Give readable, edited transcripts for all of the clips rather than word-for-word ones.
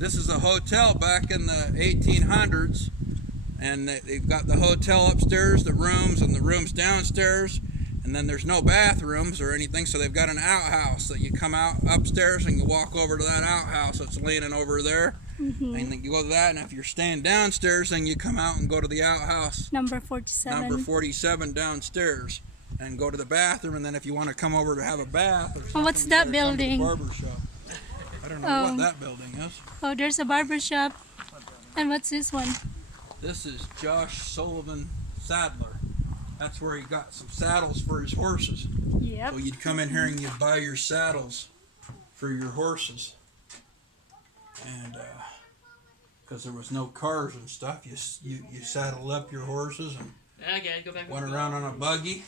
This is a hotel back in the 1800s, and they've got the hotel upstairs, the rooms, and the rooms downstairs, and then there's no bathrooms or anything, so they've got an outhouse that you come out upstairs and you walk over to that outhouse that's leaning over there, and then you go to that, and if you're staying downstairs, then you come out and go to the outhouse Number 47. number 47 downstairs and go to the bathroom, and then if you want to come over to have a bath or something, what's you that gotta come to the building? barber shop. I don't know what that building is. Oh, there's a barber shop. And what's this one? This is Josh Sullivan Saddler. That's where he got some saddles for his horses. Yep. So you'd come in here and you'd buy your saddles for your horses. And because there was no cars and stuff, you saddled up your horses and Okay, go back. went around on a buggy.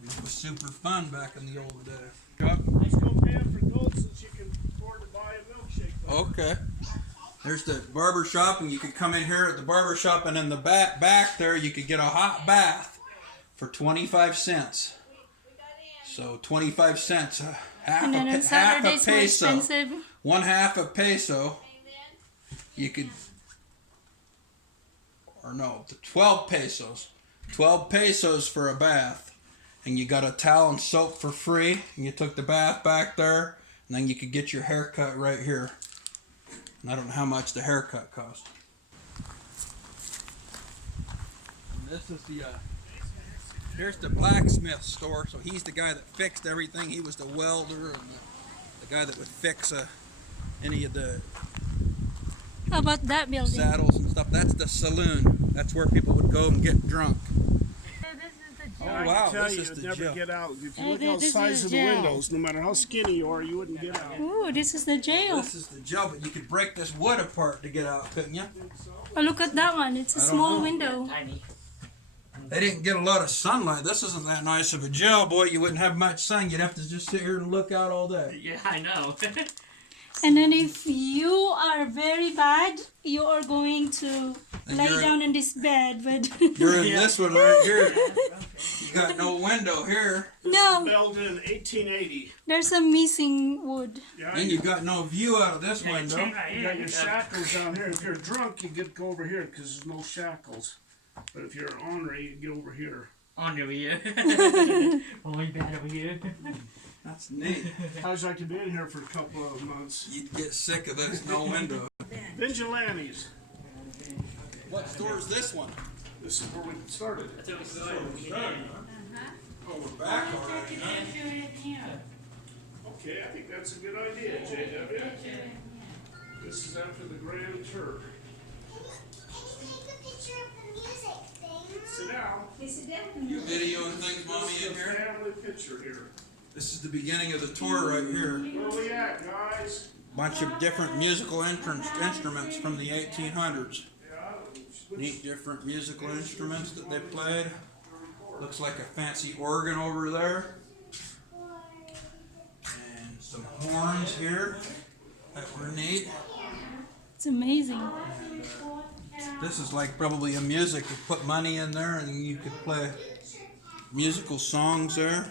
And it was super fun back in the old days. Let's go pay him for gold since you can afford to buy a milkshake. Okay. There's the barber shop, and you could come in here at the barber shop, and in the back there you could get a hot bath for 25 cents. So 25 cents, half And then on a Saturdays more peso, expensive. 1/2 a peso. You could, or no, 12 pesos. 12 pesos for a bath. And you got a towel and soap for free. And you took the bath back there. And then you could get your hair cut right here. And I don't know how much the haircut cost. And this is the, here's the blacksmith store. So he's the guy that fixed everything. He was the welder and the guy that would fix any of the How about that building? saddles and stuff. That's the saloon. That's where people would go and get drunk. Oh I wow, can tell this you, is you'd the never jail. get out. If you Oh, look how the this size is of the jail. windows, no matter how skinny you are, you wouldn't get out. Ooh, this is the jail. This is the jail, but you could break this wood apart to get out, couldn't you? Oh, look at that one. It's a I don't small know. window. Tiny. They didn't get a lot of sunlight. This isn't that nice of a jail, boy. You wouldn't have much sun. You'd have to just sit here and look out all day. Yeah, I know. And then if you are very bad, you are going to And lay you're- down in this bed. But You're in this one right here. You got no window here. no, Built in 1880. there's some missing wood. Yeah, And you got no view out of this window. you got your shackles down here. If you're drunk, you get to go over here because there's no shackles. But if you're ornery, you get over here. On over here. Only bad over here. That's neat. I was like to be in here for a couple of months. You'd get sick of this no window. Vigilantes. What store is this one? This is where we started. That's what we started. Oh, we're back already, huh? Okay, I think that's a good idea, JW. This is after the Grand Turk. Sit down. You videoing things, Mommy, This is in a here? family picture here. This is the beginning of the tour right here. Where we at, guys? Bunch of different musical instruments from the 1800s. Neat different musical instruments that they played. Looks like a fancy organ over there. And some horns here that were neat. It's amazing. This is like probably a music. You put money in there and you could play musical songs there.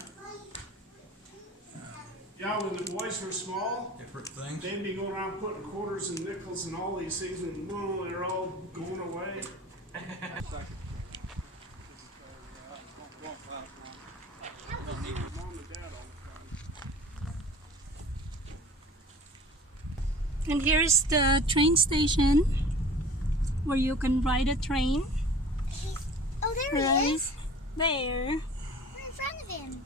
Yeah, when the boys were small, Different things. they'd be going around putting quarters and nickels and all these things, and boom, they're all going away. Mom and Dad all the time. And here's the train station where you can ride a train. Oh, there he Right is. there. We're in front of him.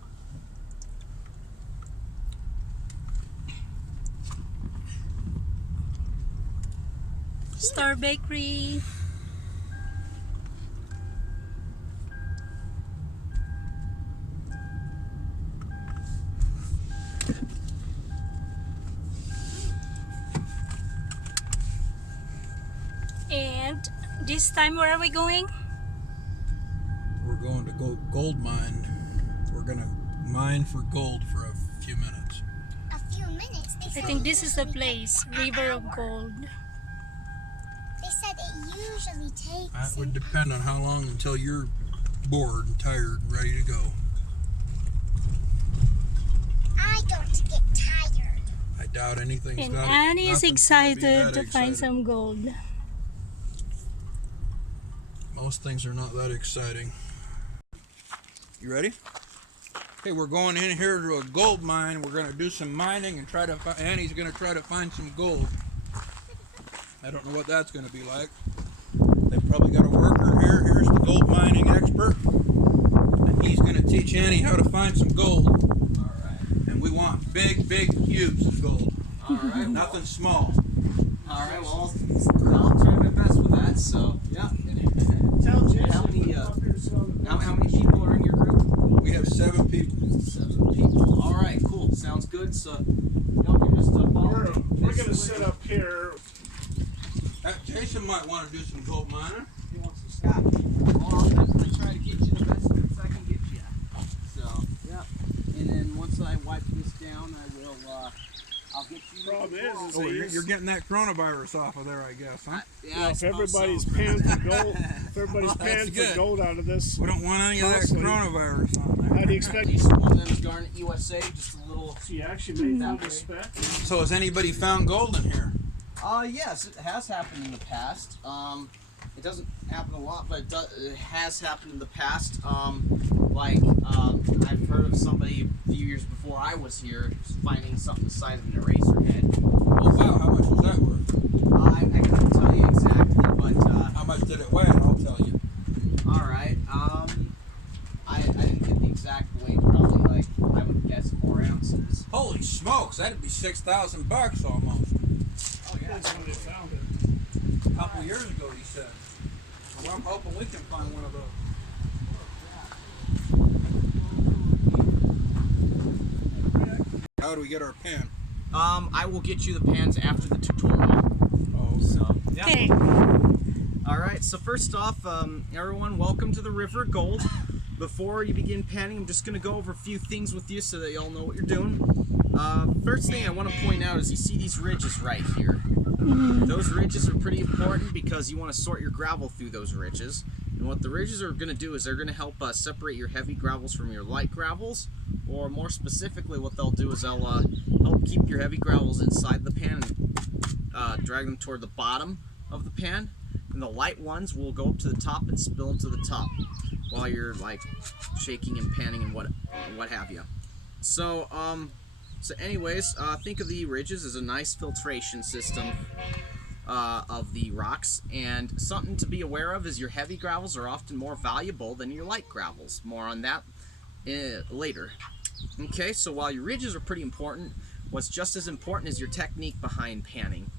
Star Bakery. And this time, where are we going? We're going to go gold mine. We're gonna mine for gold for a few minutes. A few minutes. They I said think it this is the usually place, takes an River of hour. Gold. They said it usually takes. That would depend on how long until you're bored and tired and ready to go. I don't get tired. I doubt anything's And got Annie is nothing excited be that to find exciting. some gold. Most things are not that exciting. You ready? Okay, we're going in here to a gold mine. We're going to do some mining and try to find, Annie's going to try to find some gold. I don't know what that's going to be like. They've probably got a worker here. Here's the gold mining expert. And he's going to teach Annie how to find some gold. All right. And we want big, big cubes of gold. All right. Nothing small. All right. Well, I'll try my best with that. So yeah. Tell Jason How many, to come here and sell the How many people are in your group? We have 7 people. 7 people. All right. Cool. Sounds good. So y'all can just follow me. We're This gonna way. sit up here. Jason might want to do some gold mining. He wants some scotch. Well, I'll definitely try to get you the best bits I can get you. So yeah. And then once I wipe this down, I will. I'll get you. Problem is Oh, they you're use- getting that coronavirus off of there, I guess, huh? Yeah. I if suppose everybody's so. paying for gold, if everybody's That's paying good. for gold out of this, We don't want any of that Constantly. coronavirus on there. how do you expect? Decent one of them's Garnet USA, just a little. She actually made that respect. So has anybody found gold in here? Yes, it has happened in the past. It doesn't happen a lot, but it has happened in the past. I've heard of somebody a few years before I was here finding something the size of an eraser head. Oh wow, how much was that worth? I couldn't tell you exactly, but How much did it weigh? I'll tell you. all right. I didn't get the exact weight. Probably like I would guess 4 ounces. Holy smokes, that'd be $6,000 almost. Oh yeah. That's when they found it. A couple years ago, he said. Well, I'm hoping we can find one of those. How do we get our pen? I will get you the pans after the tutorial. Oh, So yeah. Okay. All right, so first off, everyone, welcome to the River of Gold. Before you begin panning, I'm just going to go over a few things with you so that y'all know what you're doing. First thing I want to point out is you see these ridges right here. Those ridges are pretty important because you want to sort your gravel through those ridges. And what the ridges are going to do is they're going to help separate your heavy gravels from your light gravels. Or more specifically, what they'll do is they'll help keep your heavy gravels inside the pan and drag them toward the bottom of the pan. And the light ones will go up to the top and spill into the top while you're like shaking and panning and what have you. So anyways, think of the ridges as a nice filtration system of the rocks, and something to be aware of is your heavy gravels are often more valuable than your light gravels. More on that later. Okay, so while your ridges are pretty important, what's just as important is your technique behind panning.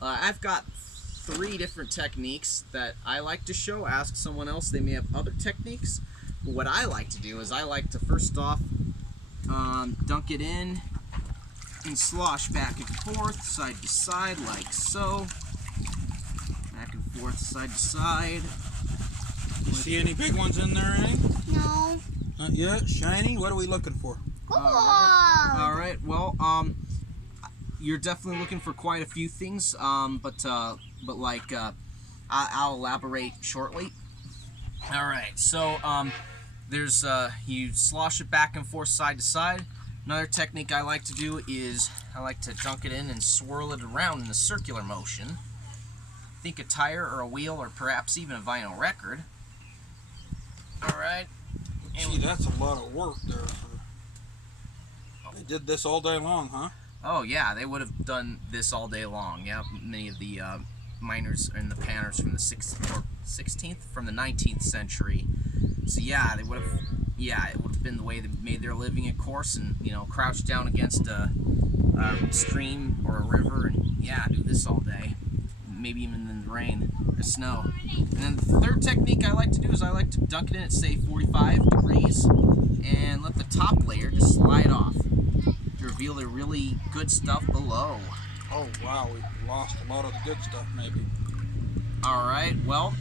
I've got 3 different techniques that I like to show. Ask someone else, they may have other techniques. But what I like to do is I like to first off dunk it in and slosh back and forth, side to side, like so. Back and forth, side to side. you see any big ones in there, Annie? No. Not yet. Shiny? What are we looking for? Gold. All right. Well, you're definitely looking for quite a few things, but I'll elaborate shortly. All right. So there's you slosh it back and forth, side to side. Another technique I like to do is I like to dunk it in and swirl it around in a circular motion. Think a tire or a wheel or perhaps even a vinyl record. All right. Gee, that's a lot of work there. They did this all day long, huh? Oh yeah, they would have done this all day long. Yeah, many of the miners and the panners from the 16th, from the 19th century. So yeah, they would have. Yeah, it would have been the way they made their living, of course, and crouched down against a stream or a river, and yeah, do this all day. Maybe even in the rain or snow. And then the third technique I like to do is I like to dunk it in at say 45 degrees and let the top layer just slide off to reveal the really good stuff below. Oh wow, we lost a lot of the good stuff maybe. All right, well,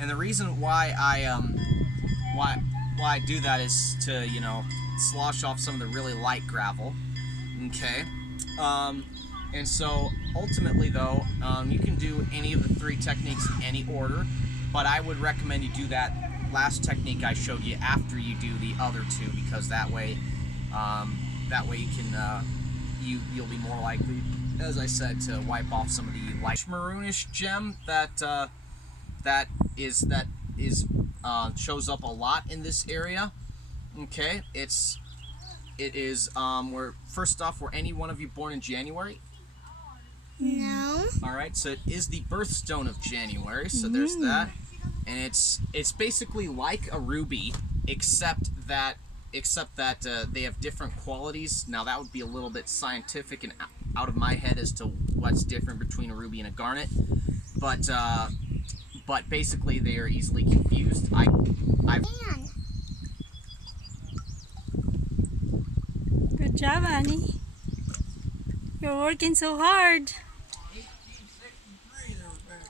and the reason why I do that is to slosh off some of the really light gravel. Okay. And so ultimately though, you can do any of the 3 techniques in any order, but I would recommend you do that last technique I showed you after you do the other 2, because that way That way you can you'll be more likely, as I said, to wipe off some of the light maroonish gem that shows up a lot in this area. Okay, it is where first off, were any one of you born in January? No. All right, so it is the birthstone of January. So there's that, and it's basically like a ruby, except that they have different qualities. Now that would be a little bit scientific and out of my head as to what's different between a ruby and a garnet, but basically they are easily confused. Man. Good job, Annie. You're working so hard. 1863 they were back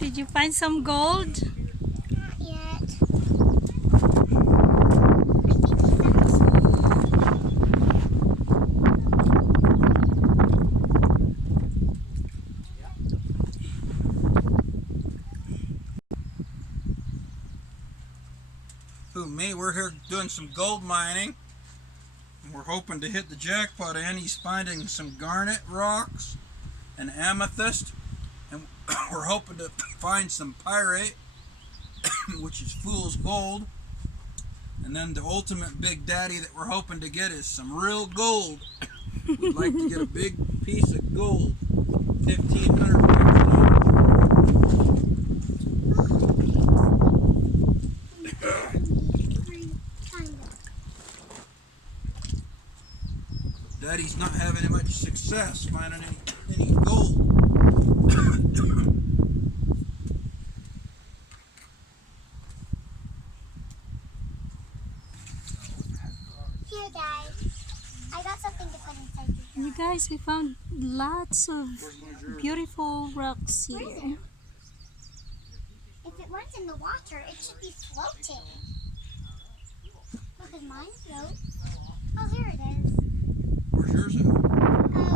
here. Did you find some gold? Not yet. I think he found some. Who, me? We're here doing some gold mining. And we're hoping to hit the jackpot. Annie's finding some garnet rocks and amethyst. And we're hoping to find some pyrite, which is fool's gold. And then the ultimate big daddy that we're hoping to get is some real gold. We'd like to get a big piece of gold. 1,500 bucks an ounce. Daddy's not having much success finding any gold. Here, guys. I got something to put inside your You guys, we found lots of beautiful rocks here. If it runs in the water, it should be floating. Look, at mine float.